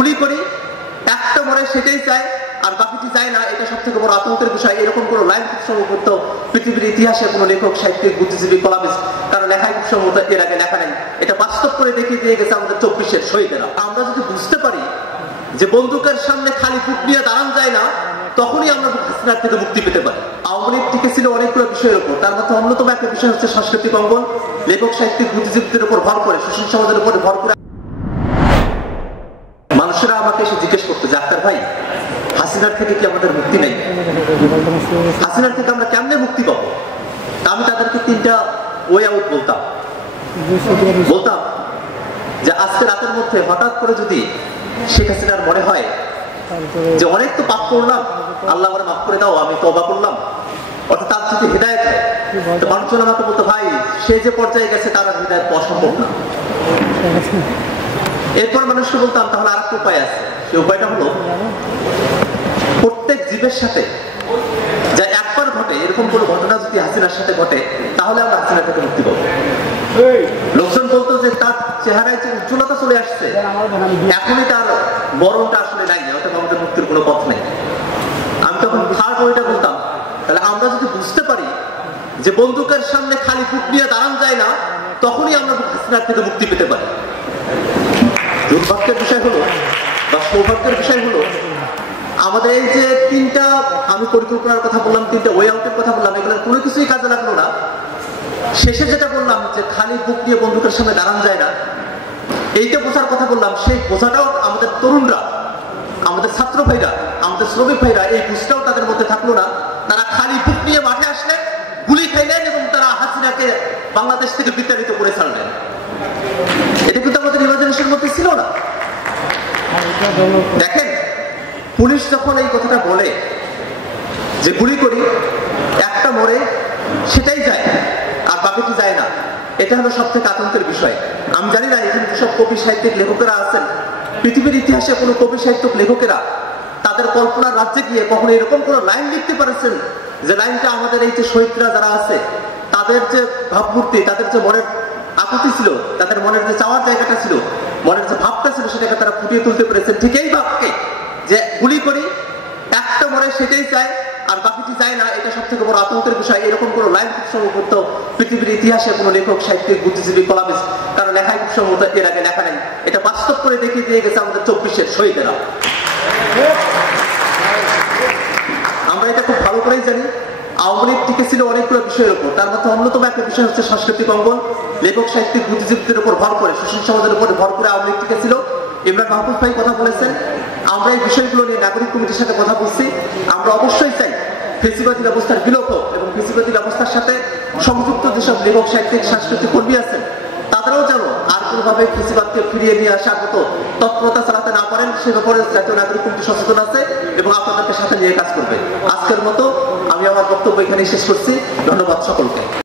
গুলি করি একটা মরে সেটাই চায় আর বাকিটি চায় না, এটা সব থেকে বড় আতঙ্কের বিষয়। এরকম কোনো লাইন খুব সম্ভবত পৃথিবীর ইতিহাসে কোনো লেখক, সাহিত্যিক, বুদ্ধিজীবী, কলামিস্ট কারো লেখায় খুব সম্ভবত এর আগে লেখা নেই। এটা বাস্তব করে দেখিয়ে দিয়ে গেছে আমাদের 24-এর শহীদেরা। আমরা যদি বুঝতে পারি যে বন্দুকের সামনে খালি বুক নিয়ে দাঁড়ান যায় না, তখনই আমরা হাসিনার থেকে মুক্তি পেতে পারি। আওয়ামী লীগ টিকে ছিল অনেকগুলো বিষয়ের উপর, তার মধ্যে অন্যতম একটা বিষয় হচ্ছে সাংস্কৃতিক অঙ্গন। লেখক, সাহিত্যিক, বুদ্ধিজীবীদের উপর ভর করে, শোষণ সমাজের উপর ভর করে মানুষেরা আমাকে এসে জিজ্ঞেস করতো যে আক্তার ভাই, হাসিনার থেকে কি আমাদের মুক্তি নেই? হাসিনার থেকে আমরা কেমনে মুক্তি পাবো? আমি তাদেরকে 3টা ওয়ে আউট বলতাম যে আজকে রাতের মধ্যে হঠাৎ করে যদি শেখ হাসিনার মনে হয় যে অনেক তো পাপ করলাম, আল্লাহ আমার মাফ করে দাও, আমি তওবা করলাম, অর্থাৎ তার যদি হিদায়াত হয়, তো মানুষজন আমাকে বলতো ভাই সে যে পর্যায়ে গেছে তার হিদায়াত পাওয়া সম্ভব না। এরপর মানুষকে বলতাম তাহলে আর একটা উপায় আছে। সেই উপায়টা হলো প্রত্যেক জীবের সাথে যা একবার ঘটে, এরকম কোনো ঘটনা যদি হাসিনার সাথে ঘটে, তাহলে আমরা হাসিনা থেকে মুক্তি পাবো। লোকজন বলতো যে তার চেহারায় যে উজ্জ্বলতা চলে আসছে, এখনই তার মরণটা আসলে নাই, অর্থাৎ আমাদের মুক্তির কোনো পথ নেই। আমি তখন থার্ড ওয়েটা বলতাম, তাহলে আমরা যদি বুঝতে পারি যে বন্দুকের সামনে খালি বুক নিয়ে দাঁড়ান যায় না, তখনই আমরা হাসিনার থেকে মুক্তি পেতে পারি। দুর্ভাগ্যের বিষয় হলো বা সৌভাগ্যের বিষয় হলো, আমাদের এই যে 3টা আমি পরিকল্পনার কথা বললাম, 3টা ওয়ে আউটের কথা বললাম, এগুলোর কোনো কিছুই কাজে লাগলো না। শেষে যেটা বললাম যে খালি বুক নিয়ে বন্দুকের সামনে দাঁড়ান যায় না, এইটা বোঝার কথা বললাম, সেই বোঝাটাও আমাদের তরুণরা, আমাদের ছাত্র ভাইরা, আমাদের শ্রমিক ভাইরা, এই বুঝটাও তাদের মধ্যে থাকলো না। তারা খালি বুক নিয়ে মাঠে আসলেন, গুলি খাইলেন এবং তারা হাসিনাকে বাংলাদেশ থেকে বিতাড়িত করে ছাড়লেন। এটা কিন্তু আমাদের ইমাজিনেশনের মধ্যে ছিল না। দেখেন, পুলিশ যখন এই কথাটা বলে যে গুলি করি একটা মরে সেটাই যায় আর বাকিটি যায় না, এটা হলো সব থেকে আতঙ্কের বিষয়। আমি জানি না এখানে যেসব কবি, সাহিত্যিক, লেখকেরা আছেন, পৃথিবীর ইতিহাসে কোনো কবি, সাহিত্যিক, লেখকেরা তাদের কল্পনার রাজ্যে গিয়ে কখনো এরকম কোনো লাইন লিখতে পারেছেন যে লাইনটা আমাদের এই যে শহীদরা যারা আছে তাদের যে ভাবমূর্তি, তাদের যে মনের আকুতি ছিল, তাদের মনের যে চাওয়ার জায়গাটা ছিল, মনের যে ভাবটা ছিল, সেটাকে তারা ফুটিয়ে তুলতে পেরেছেন। ঠিক এই ভাবকে যে গুলি করি একটা মরে সেটাই চায় আর বাকিটি চায় না, এটা সব থেকে বড় আতঙ্কের বিষয়। এরকম কোনো লাইন খুব সম্ভবত পৃথিবীর ইতিহাসে কোনো লেখক, সাহিত্যিক, বুদ্ধিজীবী, কলামিস্ট কারো লেখায় খুব সম্ভবত এর আগে লেখা নেই। এটা বাস্তব করে দেখিয়ে দিয়ে গেছে আমাদের 24-এর শহীদেরা। আমরা এটা খুব ভালো করেই জানি। আওয়ামী লীগ টিকে ছিল অনেকগুলো বিষয়ের উপর, তার মধ্যে অন্যতম একটা বিষয় হচ্ছে সাংস্কৃতিক অঙ্গন। লেখক, সাহিত্যিক, বুদ্ধিজীবীদের উপর ভর করে, শোষণ সমাজের উপর ভর করে আওয়ামী লীগ টিকে ছিল। ইমরান মাহফুজ ভাই কথা বলেছেন, আমরা এই বিষয়গুলো নিয়ে নাগরিক কমিটির সাথে কথা বলছি। আমরা অবশ্যই চাই ফেসিবাদী ব্যবস্থার বিলোপ হোক এবং ফেসিবাদী ব্যবস্থার সাথে সংযুক্ত যেসব লেখক, সাহিত্যিক, সাংস্কৃতিক কর্মী আছেন তাদেরও যেন আর কোনোভাবে ফেসিবাদকে ফিরিয়ে নিয়ে আসার মতো তৎপরতা চালাতে না পারেন, সে ব্যাপারে জাতীয় নাগরিক কমিটি সচেতন আছে এবং আপনাদেরকে সাথে নিয়ে কাজ করবে। আজকের মতো আমি আমার বক্তব্য এখানে শেষ করছি। ধন্যবাদ সকলকে।